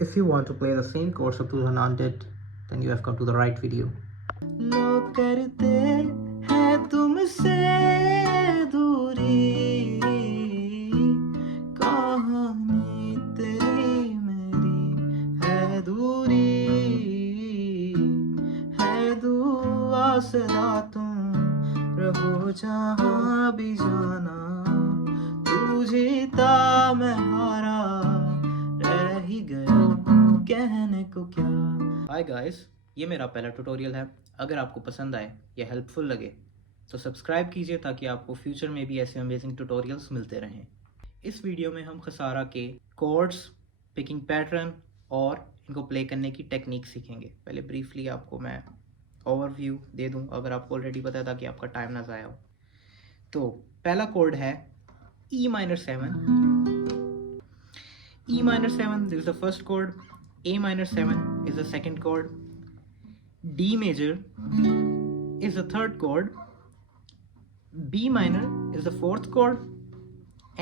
If you want to play the same chords Abdul Hanan did, then you have come to the right video. लोग करते हैं तुमसे दूरी, कहानी तेरी मेरी है दूरी, है दुआ सदा तुम रहो जहाँ भी जाना, तू जीता मैं हारा, रह ही गया कहने को क्या। हाय गाइस, ये मेरा पहला ट्यूटोरियल है। अगर आपको पसंद आए या हेल्पफुल लगे तो सब्सक्राइब कीजिए ताकि आपको फ्यूचर में भी ऐसे अमेजिंग ट्यूटोरियल्स मिलते रहें। इस वीडियो में हम खसारा के कॉर्ड्स, पिकिंग पैटर्न और इनको प्ले करने की टेक्निक सीखेंगे। पहले ब्रीफली आपको मैं ओवरव्यू दे दूं, अगर आपको ऑलरेडी पता है, ताकि आपका टाइम ना ज़ाया हो। तो पहला कॉर्ड है E-7। E-7 is the first chord, A-7 is the second chord, D major is the third chord, B minor is the fourth chord,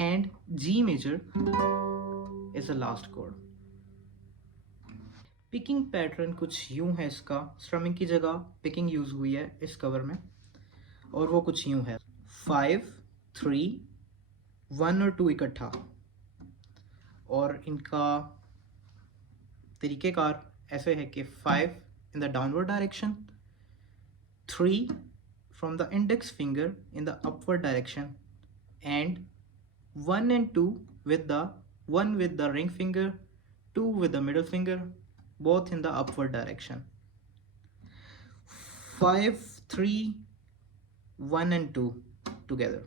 and G major is the last chord. Picking pattern कुछ यूं है, इसका strumming की जगह picking use हुई है इस cover में, और वो कुछ यूं है 5, 3, 1 और 2 इकट्ठा। और इनका तरीक़ेकार ऐसे है कि 5 in the downward direction, 3 from the index finger in the upward direction, and 1 and 2 with the 1 with the ring finger, 2 with the middle finger, both in the upward direction. 5, 3, 1 and 2 together.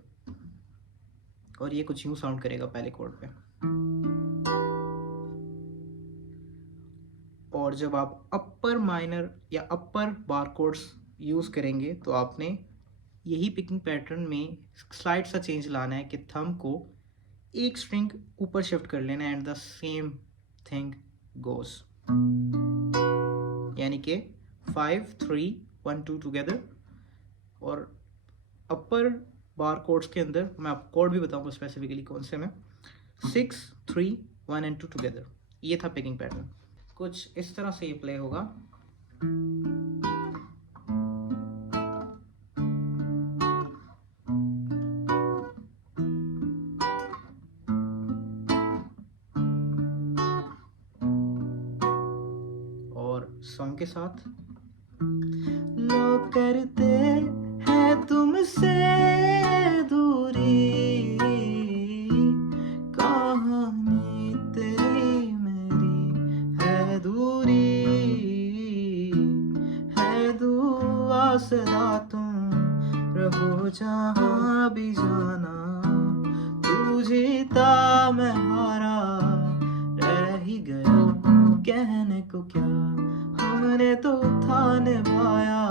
और ये कुछ यूं sound करेगा पहले code पे। और जब आप अपर माइनर या अपर बार कोड्स यूज़ करेंगे तो आपने यही पिकिंग पैटर्न में स्लाइड सा चेंज लाना है कि थंब को एक स्ट्रिंग ऊपर शिफ्ट कर लेना है, एंड द सेम थिंग गोस, यानी कि 5, 3, 1, 2 टुगेदर। और अपर बार कोड्स के अंदर मैं आपको कोड भी बताऊंगा स्पेसिफिकली कौन से में, 6, 3, 1 एंड 2 टुगेदर। ये था पिकिंग पैटर्न। कुछ इस तरह से ये प्ले होगा। और सॉन्ग के साथ लोग करते हैं तुमसे दूरी, कहानी तेरी मेरी है दूरी, है दुआ सदा तुम रहो जहाँ भी जाना, तू जीता मैं हारा, रह ही गया कहने को क्या, हमने तो था निभाया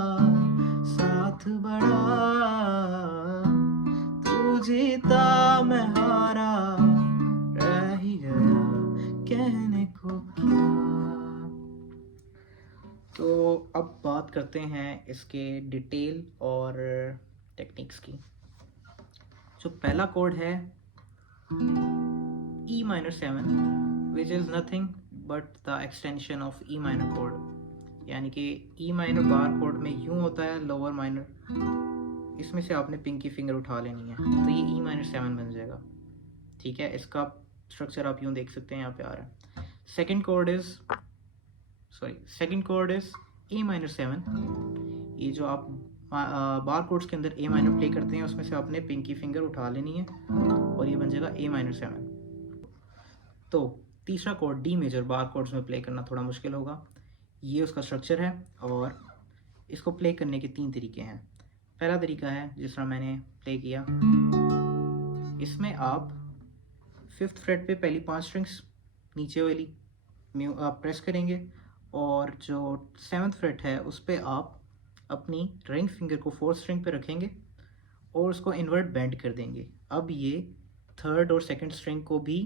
साथ बड़ा, तू जीता मैं हारा, रह ही गया कहने को क्या। तो अब बात करते हैं इसके डिटेल और टेक्निक्स की। जो पहला कोड है E-7, which is nothing but the extension of E minor chord, यानी कि E minor बार कोड में यूं होता है लोअर माइनर, इसमें से आपने पिंकी फिंगर उठा लेनी है, तो ये E-7 बन जाएगा। ठीक है, इसका स्ट्रक्चर आप यूं देख सकते हैं, यहाँ पे आ रहा है। Second code is A-7। ये जो आप बार कोड्स के अंदर A माइनर प्ले करते हैं, उसमें से आपने पिंकी फिंगर उठा लेनी है और ये बन जाएगा A-7। तो तीसरा कोड D मेजर बार कोड्स में प्ले करना थोड़ा मुश्किल होगा। ये उसका स्ट्रक्चर है और इसको प्ले करने के 3 तरीके हैं। पहला तरीका है जिस तरह मैंने प्ले किया, इसमें आप 5th फ्रेट पे पहली 5 स्ट्रिंग्स नीचे वाली आप प्रेस करेंगे, और जो 7th फ्रेट है उस पर आप अपनी रिंग फिंगर को 4th स्ट्रिंग पे रखेंगे और उसको इन्वर्ट बेंड कर देंगे। अब ये 3rd और 2nd स्ट्रिंग को भी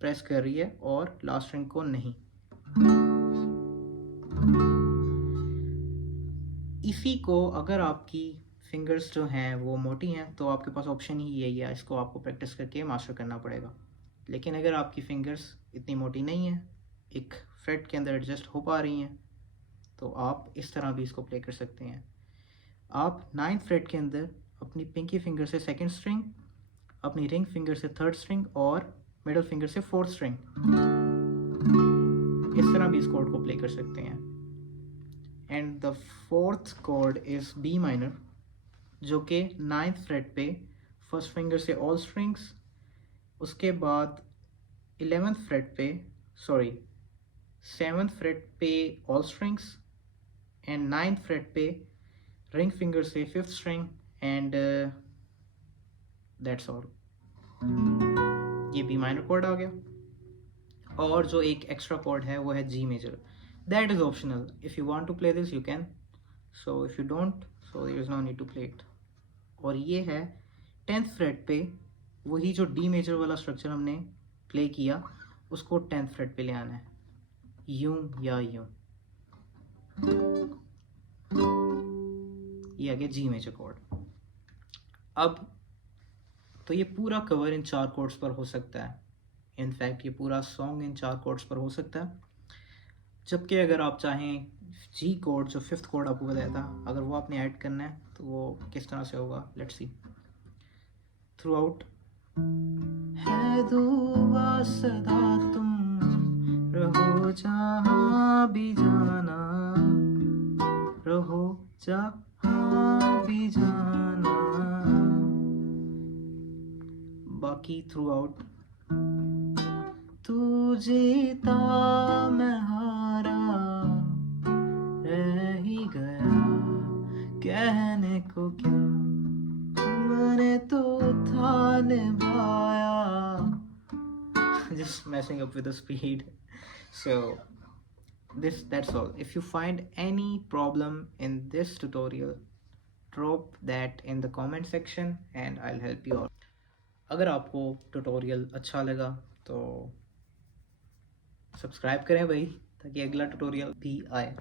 प्रेस कर रही है और लास्ट स्ट्रिंग को नहीं। इसी को अगर आपकी फिंगर्स जो हैं वो मोटी हैं तो आपके पास ऑप्शन ही यही है, इसको आपको प्रैक्टिस करके मास्टर करना पड़ेगा। लेकिन अगर आपकी फिंगर्स इतनी मोटी नहीं है, एक फ्रेट के अंदर एडजस्ट हो पा रही हैं तो आप इस तरह भी इसको प्ले कर सकते हैं। आप 9th फ्रेट के अंदर अपनी पिंकी फिंगर से 2nd स्ट्रिंग, अपनी रिंग फिंगर से 3rd स्ट्रिंग और मिडल फिंगर से 4th स्ट्रिंग, इस तरह भी इस कॉर्ड को प्ले कर सकते हैं। And the 4th chord is B minor, जो कि 9th फ्रेट पे 1st फिंगर से ऑल स्ट्रिंग्स, उसके बाद 7th फ्रेट पे all strings and 9th fret पे रिंग फिंगर से 5th string and that's all. ये बी माइनर कॉर्ड आ गया। और जो एक एक्स्ट्रा कॉर्ड है वो है G major. That is optional, if you want to play this you can, so if you don't so there is no need to play it. और ये है 10th फ्रेट पे, वही जो डी मेजर वाला स्ट्रक्चर हमने प्ले किया उसको 10th फ्रेट पे ले आना है, यूं या यूं। ये आ गया जी मेजर कॉर्ड। अब तो ये पूरा कवर इन 4 कॉर्ड्स पर हो सकता है। इनफैक्ट ये पूरा सॉन्ग इन 4 कॉर्ड्स पर हो सकता है। जबकि अगर आप चाहें जी कॉर्ड, जो 5th कॉर्ड आपको बताया था, अगर वो आपने ऐड करना है तो वो किस तरह से होगा, लेट्स सी। थ्रू आउट है दुआ सदा तुम रहो जहाँ भी जाना, रहो जहाँ भी जाना। बाकी थ्रू आउट तू जीता मैं हारा, रह ही गया कहने को क्या, मैंने तो था निभाया। Just messing up with the speed. So that's all. If you find any problem in this tutorial, drop that in the comment section and I'll help you out. अगर आपको ट्यूटोरियल अच्छा लगा तो सब्सक्राइब करें भाई, ताकि अगला ट्यूटोरियल भी आए।